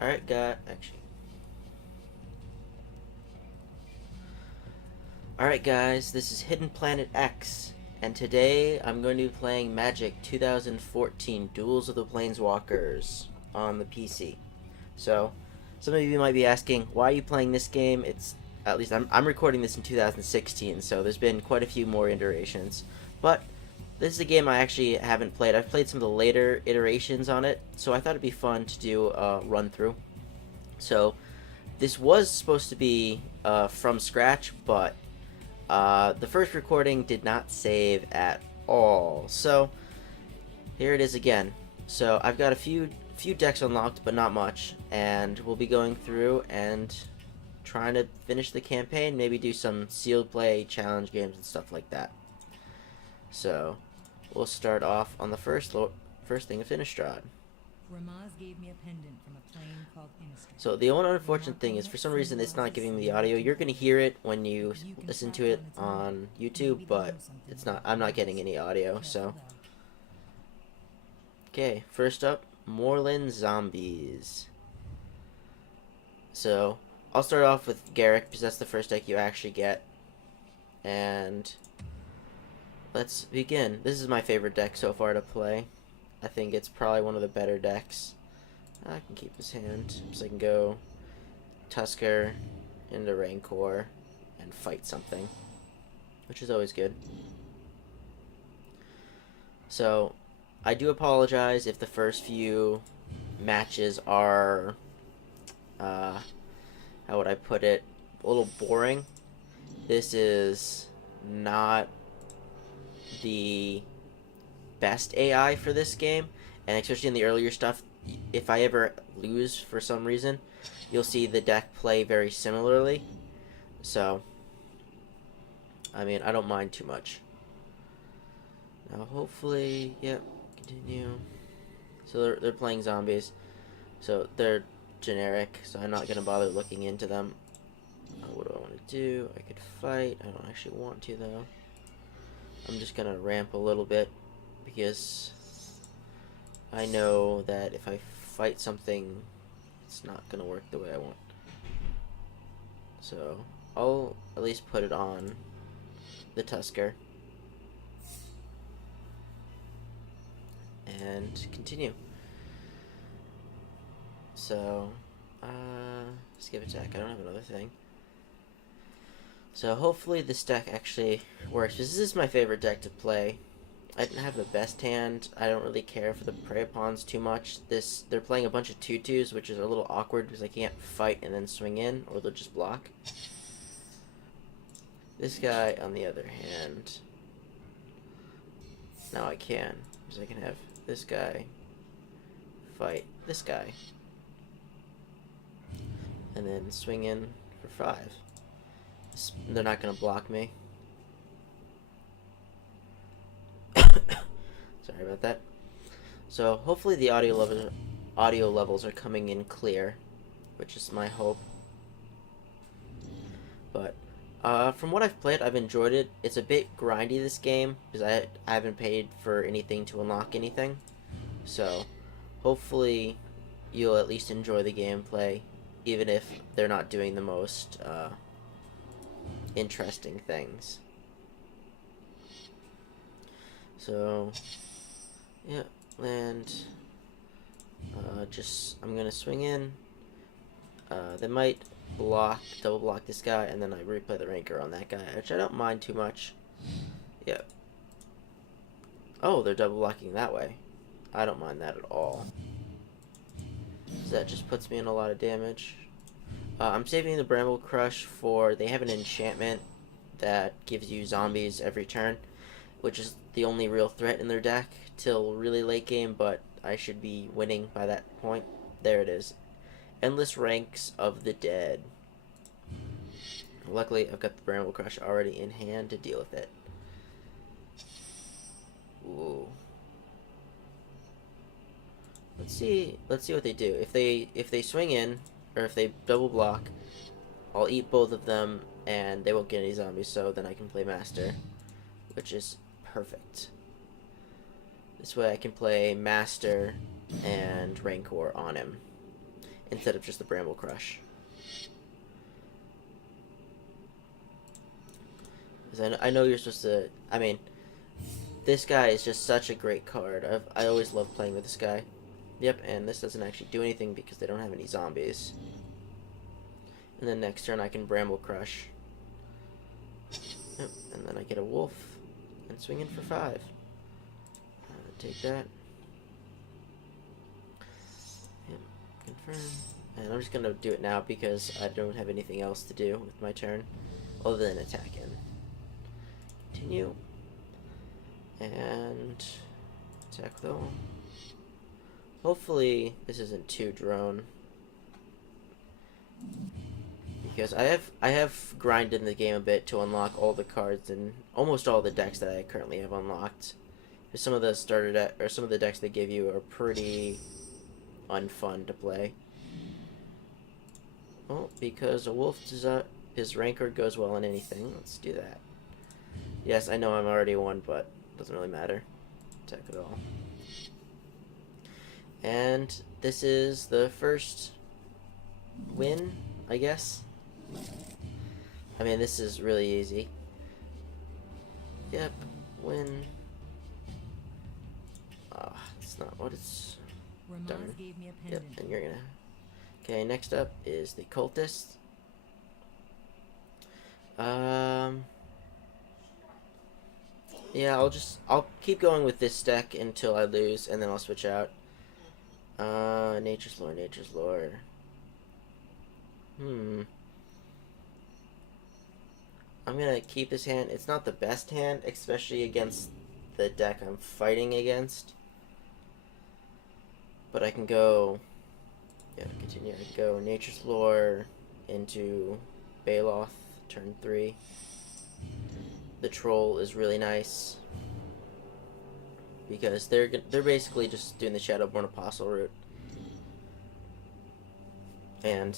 Alright, actually. Alright, guys, this is Hidden Planet X, and today I'm going to be playing Magic 2014 Duels of the Planeswalkers on the PC. So, some of you might be asking, why are you playing this game? At least I'm recording this in 2016, so there's been quite a few more iterations. But this is a game I actually haven't played. I've played some of the later iterations on it, so I thought it'd be fun to do a run through. So, this was supposed to be from scratch, but the first recording did not save at all. So here it is again. So I've got a few decks unlocked, but not much, and we'll be going through and trying to finish the campaign. Maybe do some sealed play challenge games and stuff like that. So we'll start off on the first thing of Innistrad. Ramaz gave me a pendant from a plane called Innistrad. So the only unfortunate thing is, for some reason, it's not giving me the audio. You're gonna hear it when you listen to it on YouTube, but it's not. I'm not getting any audio. So, okay. First up, Moreland Zombies. So I'll start off with Garrick because that's the first deck you actually get, and let's begin. This is my favorite deck so far to play. I think it's probably one of the better decks. I can keep his hand, so I can go Tusker into Rancor and fight something, which is always good. So, I do apologize if the first few matches are, how would I put it, a little boring. This is not the best AI for this game, and especially in the earlier stuff, if I ever lose for some reason, you'll see the deck play very similarly. So, I mean, I don't mind too much. Now, hopefully, yep, continue. So they're playing zombies, so they're generic, so I'm not going to bother looking into them. What do I want to do? I could fight. I don't actually want to, though. I'm just going to ramp a little bit, because I know that if I fight something, it's not going to work the way I want. So I'll at least put it on the Tusker and continue. So, skip attack. I don't have another thing. So hopefully this deck actually works. This is my favorite deck to play. I didn't have the best hand. I don't really care for the prey pawns too much. They're playing a bunch of 2/2s, which is a little awkward because I can't fight and then swing in, or they'll just block. This guy, on the other hand, now I can, because I can have this guy fight this guy, and then swing in for 5. They're not gonna block me. Sorry about that. So hopefully the audio levels are coming in clear, which is my hope. But from what I've played, I've enjoyed it. It's a bit grindy, this game, because I haven't paid for anything to unlock anything. So hopefully you'll at least enjoy the gameplay, even if they're not doing the most interesting things. So yeah, and I'm gonna swing in. They might double block this guy, and then I replay the Rancor on that guy, which I don't mind too much. Yeah. Oh, they're double blocking that way. I don't mind that at all. So that just puts me in a lot of damage. I'm saving the Bramble Crush for, they have an enchantment that gives you zombies every turn, which is the only real threat in their deck till really late game, but I should be winning by that point. There it is. Endless Ranks of the Dead. Luckily, I've got the Bramble Crush already in hand to deal with it. Ooh. Let's see what they do. If they swing in, or if they double block, I'll eat both of them, and they won't get any zombies, so then I can play Master, which is perfect. This way I can play Master and Rancor on him. instead of just the Bramble Crush. Because I know you're supposed to... I mean, this guy is just such a great card. I always love playing with this guy. Yep, and this doesn't actually do anything because they don't have any zombies. And then next turn I can Bramble Crush. Yep, and then I get a wolf and swing in for 5. Take that. Yep, confirm. And I'm just gonna do it now because I don't have anything else to do with my turn other than attack in. Continue. And attack though. Hopefully this isn't too drone. Because I have grinded the game a bit to unlock all the cards and almost all the decks that I currently have unlocked. Some of the some of the decks they give you are pretty unfun to play. Well, because a wolf his rancor goes well in anything. Let's do that. Yes, I know I'm already one, but it doesn't really matter. Attack at all. And this is the first win, I guess. I mean, this is really easy. Yep, win. It's not what it's done. Gave me a Yep, pendant. and you're gonna... Okay, next up is the cultist. Yeah, I'll keep going with this deck until I lose, and then I'll switch out. Nature's Lore, Nature's Lore. I'm gonna keep this hand. It's not the best hand, especially against the deck I'm fighting against. But I can go... Yeah, continue. I can go Nature's Lore into Baloth, turn 3. The Troll is really nice. Because they're basically just doing the Shadowborn Apostle route. And...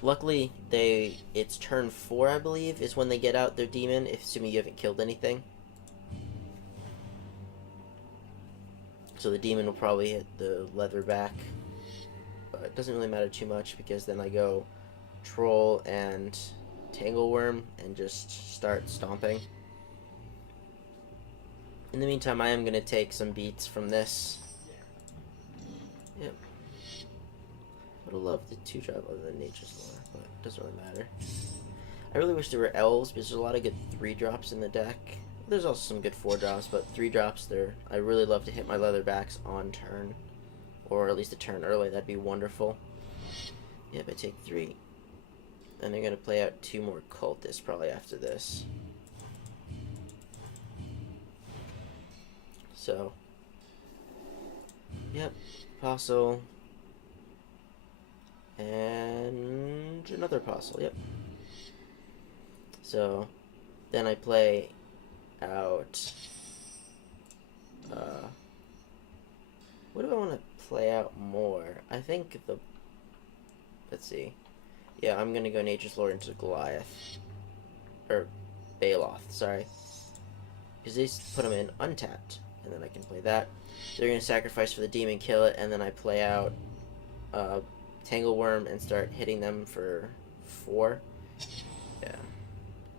luckily, it's turn 4, I believe, is when they get out their demon, assuming you haven't killed anything. So the demon will probably hit the leatherback. But it doesn't really matter too much, because then I go Troll and Tangleworm and just start stomping. In the meantime, I am going to take some beats from this. Yep. Would have loved the 2-drop other than Nature's Lore, but it doesn't really matter. I really wish there were elves, because there's a lot of good 3-drops in the deck. There's also some good 4-drops, but 3-drops, I really love to hit my leatherbacks on turn. Or at least a turn early, that'd be wonderful. Yep, I take 3. And they're going to play out 2 more cultists probably after this. So, yep, Apostle. And another Apostle, yep. So, then I play out... what do I want to play out more? I think the... Let's see. Yeah, I'm going to go Nature's Lore into Goliath. Or Baloth, sorry. Because they put them in untapped. And then I can play that. They're going to sacrifice for the demon, kill it, and then I play out Tangleworm and start hitting them for 4. Yeah.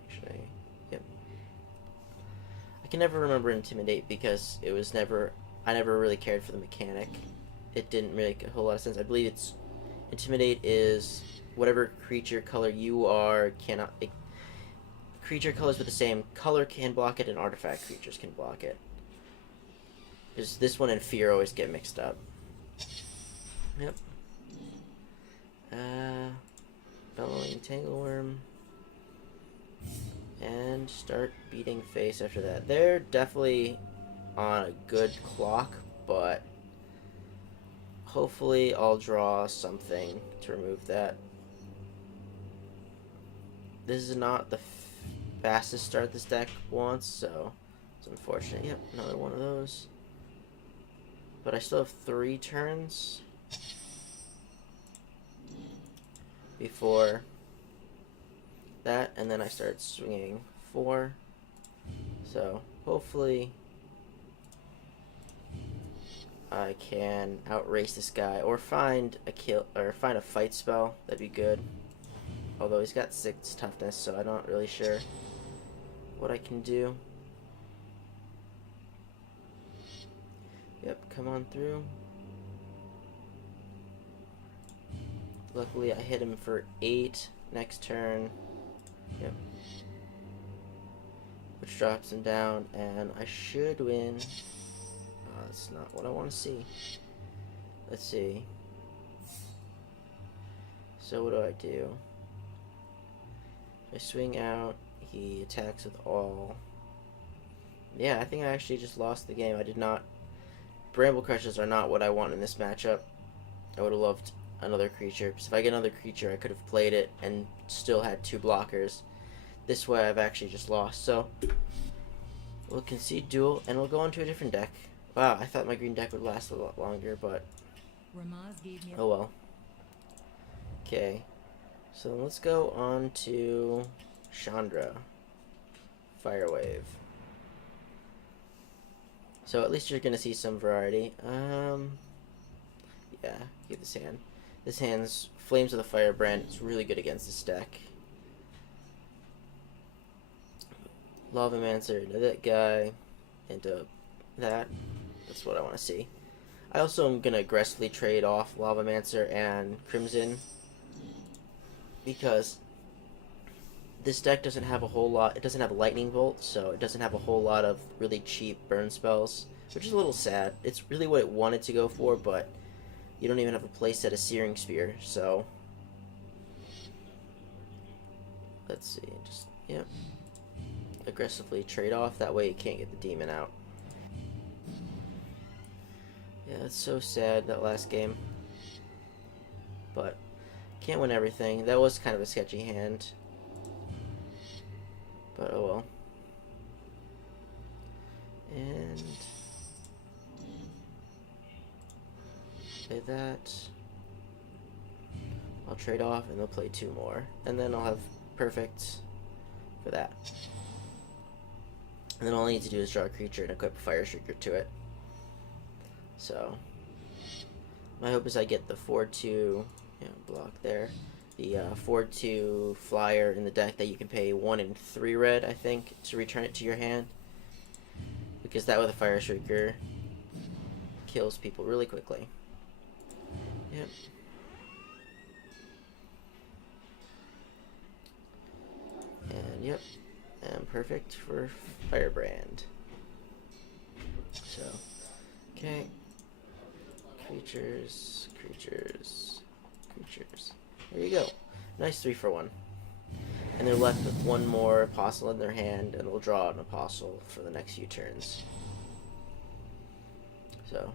Actually, yep. I can never remember Intimidate because it was never... I never really cared for the mechanic. It didn't make a whole lot of sense. I believe it's... Intimidate is whatever creature color you are cannot... creature colors with the same color can block it, and artifact creatures can block it. Because this one and Fear always get mixed up. Yep. Bellowing Tangleworm. And start beating face after that. They're definitely on a good clock, but hopefully I'll draw something to remove that. This is not the fastest start this deck wants, so it's unfortunate. Yep, another one of those. But I still have 3 turns before that, and then I start swinging 4. So hopefully I can outrace this guy or find a kill or find a fight spell. That'd be good. Although he's got 6 toughness, so I'm not really sure what I can do. Yep, come on through. Luckily, I hit him for 8 next turn. Yep. Which drops him down, and I should win. That's not what I want to see. Let's see. So what do? If I swing out, he attacks with all. Yeah, I think I actually just lost the game. I did not. Bramble Crushes are not what I want in this matchup. I would have loved another creature, because if I get another creature, I could have played it and still had 2 blockers. This way, I've actually just lost. So we'll concede duel, and we'll go on to a different deck. Wow, I thought my green deck would last a lot longer, but oh well. Okay, so let's go on to Chandra. Firewave. So at least you're gonna see some variety. Yeah, give this hand. This hand's Flames of the Firebrand. It's really good against this deck. Lavamancer into that guy, into that. That's what I want to see. I also am gonna aggressively trade off Lavamancer and Crimson because this deck doesn't have a whole lot. It doesn't have Lightning Bolt, so it doesn't have a whole lot of really cheap burn spells, which is a little sad. It's really what it wanted to go for, but you don't even have a playset of Searing Spear, so let's see. Just yep. Aggressively trade off. That way you can't get the demon out. Yeah, it's so sad, that last game. But can't win everything. That was kind of a sketchy hand. But oh well. And play that. I'll trade off and they'll play 2 more. And then I'll have perfect for that. And then all I need to do is draw a creature and equip a Fire Shrieker to it. So my hope is I get the 4/2 block there. The 4/2 flyer in the deck that you can pay 1 and 3 red, I think, to return it to your hand. Because that with a Fire Shrieker kills people really quickly. Yep. And yep. And perfect for Firebrand. So, okay. Creatures. There you go. Nice 3 for 1. And they're left with 1 more Apostle in their hand, and they'll draw an Apostle for the next few turns. So,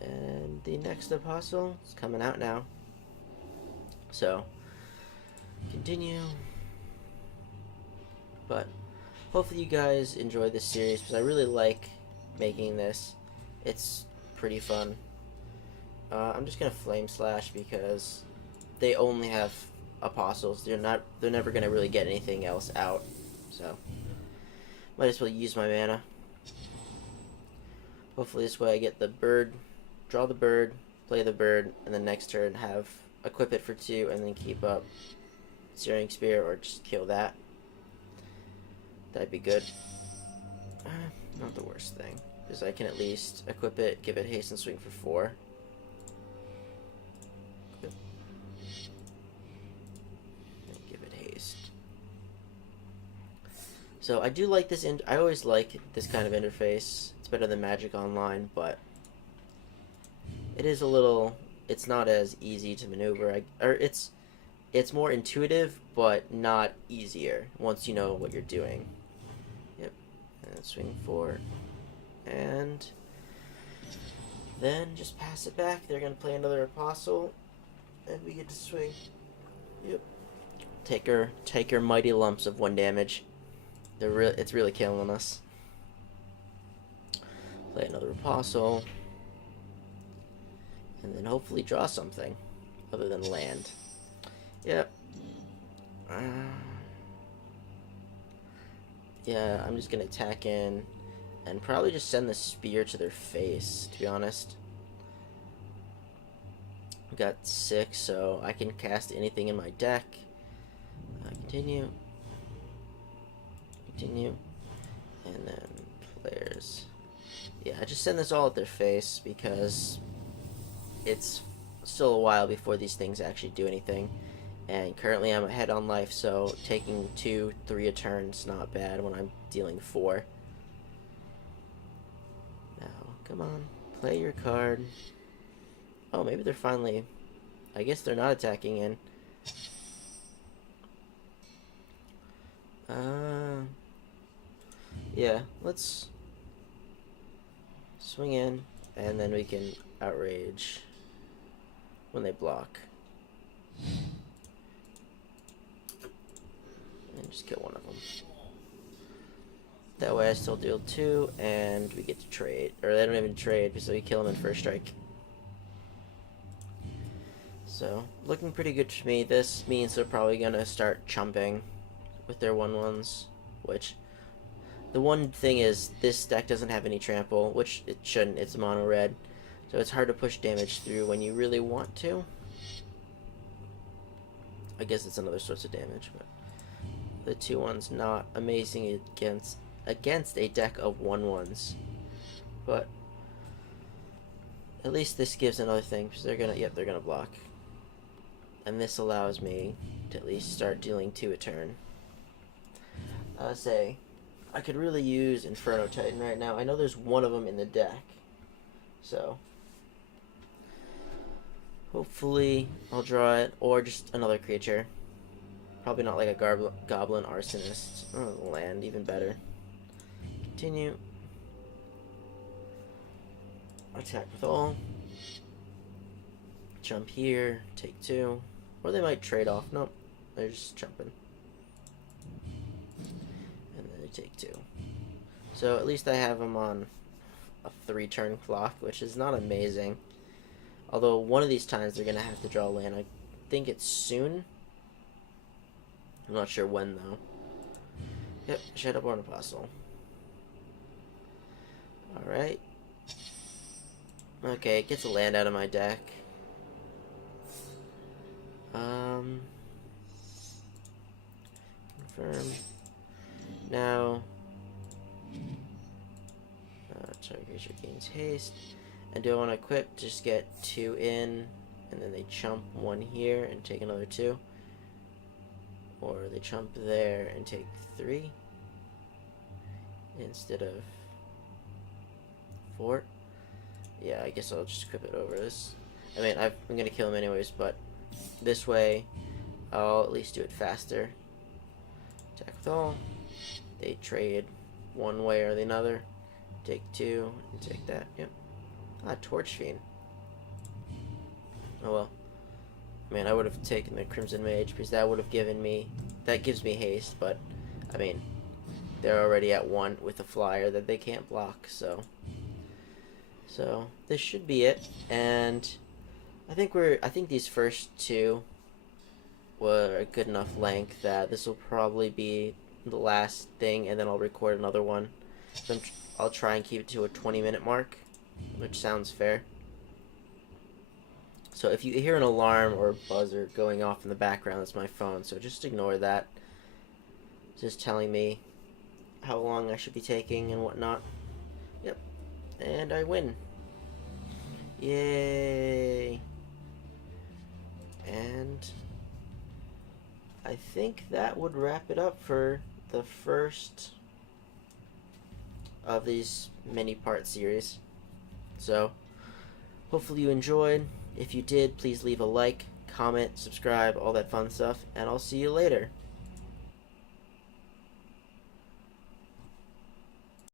and the next Apostle is coming out now. So, continue. But hopefully you guys enjoy this series, because I really like making this. It's pretty fun. I'm just gonna Flame Slash because they only have Apostles. They're never gonna really get anything else out. So might as well use my mana. Hopefully this way I get the bird, draw the bird, play the bird, and then next turn have equip it for 2 and then keep up Searing Spear or just kill that. That'd be good. Not the worst thing, because I can at least equip it, give it haste, and swing for 4. Good. And give it haste. So I do like this. I always like this kind of interface. It's better than Magic Online, but it is a little. It's not as easy to maneuver. It's more intuitive, but not easier once you know what you're doing. Yep. And swing 4. And then just pass it back. They're going to play another Apostle. And we get to swing. Yep. Take your mighty lumps of 1 damage. It's really killing us. Play another Apostle. And then hopefully draw something other than land. Yep. Yeah, I'm just going to attack in And probably just send the spear to their face, to be honest. We got 6, so I can cast anything in my deck. Continue. Continue. And then players. Yeah, I just send this all at their face because it's still a while before these things actually do anything. And currently I'm ahead on life, so taking 2, 3 a turn is not bad when I'm dealing 4. Now, come on, play your card. Oh, maybe they're finally... I guess they're not attacking in. Yeah, let's swing in, and then we can outrage when they block. And just kill one of them. That way I still deal 2, and we get to trade. Or they don't even trade, so we kill them in first strike. So, looking pretty good to me. This means they're probably going to start chumping with their 1/1s, which... The one thing is, this deck doesn't have any trample, which it shouldn't. It's mono red, so it's hard to push damage through when you really want to. I guess it's another source of damage, but the 2/1's not amazing against a deck of 1/1s. But at least this gives another thing, because they're gonna block, and this allows me to at least start dealing 2 a turn. I could really use Inferno Titan right now. I know there's one of them in the deck, so hopefully I'll draw it, or just another creature. Probably not like a Goblin Arsonist. Oh, land, even better. Continue. Attack with all. Jump here, take 2. Or they might trade off. Nope, they're just jumping. Take 2. So at least I have them on a 3-turn clock, which is not amazing. Although one of these times they're going to have to draw land. I think it's soon. I'm not sure when, though. Yep, Shadowborn Apostle. Alright. Okay, it gets a land out of my deck. Confirm. Now, target creature gains haste. And do I want to equip? Just get 2 in, and then they chump 1 here and take another 2. Or they chump there and take 3 instead of 4. Yeah, I guess I'll just equip it over this. I mean, I'm going to kill him anyways, but this way I'll at least do it faster. Attack with all. They trade one way or the other. Take 2 and take that. Yep. Torch Fiend. Oh well. I mean, I would have taken the Crimson Mage because that would have given me... That gives me haste, but I mean, they're already at 1 with a flyer that they can't block, so... So, this should be it, and I think these first 2 were a good enough length that this will probably be the last thing, and then I'll record another one. So I'll try and keep it to a 20-minute mark, which sounds fair. So if you hear an alarm or a buzzer going off in the background, that's my phone, so just ignore that. It's just telling me how long I should be taking and whatnot. Yep. And I win. Yay. And I think that would wrap it up for the first of these mini-part series. So, hopefully you enjoyed. If you did, please leave a like, comment, subscribe, all that fun stuff, and I'll see you later.